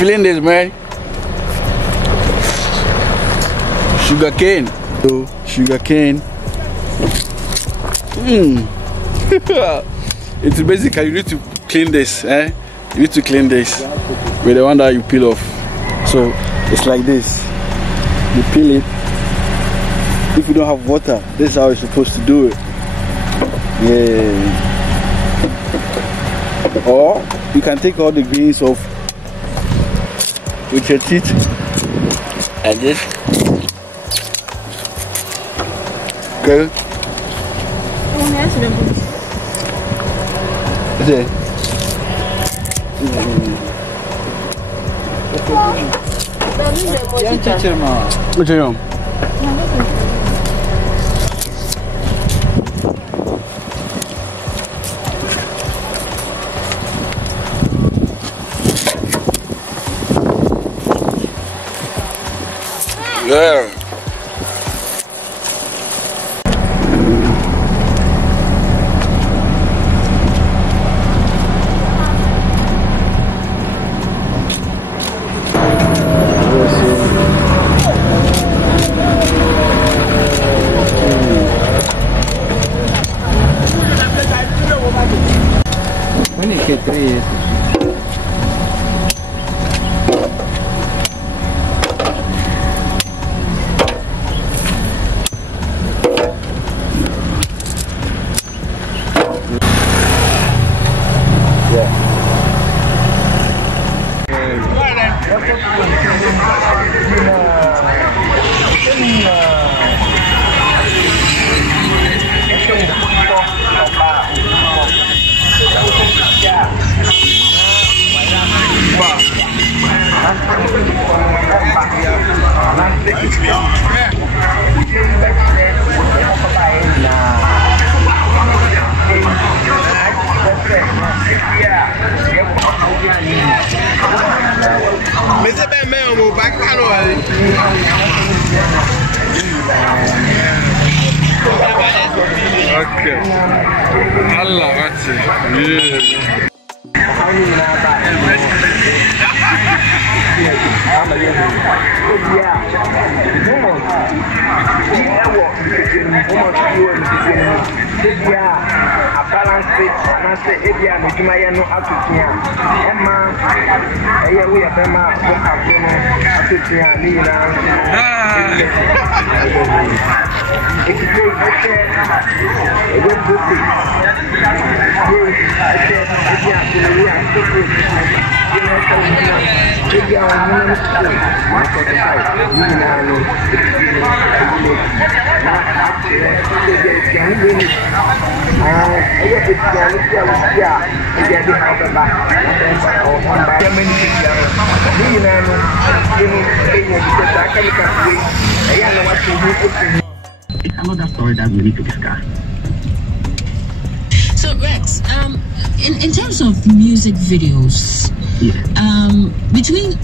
feeling this, man? Sugarcane. So, sugarcane. It's basically you need to clean this, eh? You need to clean this with the one that you peel off. So it's like this. You peel it. If you don't have water, this is how you're supposed to do it. Yeah. Or you can take all the greens off with your teeth and this. Okay. Okay. Yeah. When you get 3 years. Okay. Allah, that's it. Yeah. It's another story that we need to discuss. So Rex, in terms of music videos, Yeah. between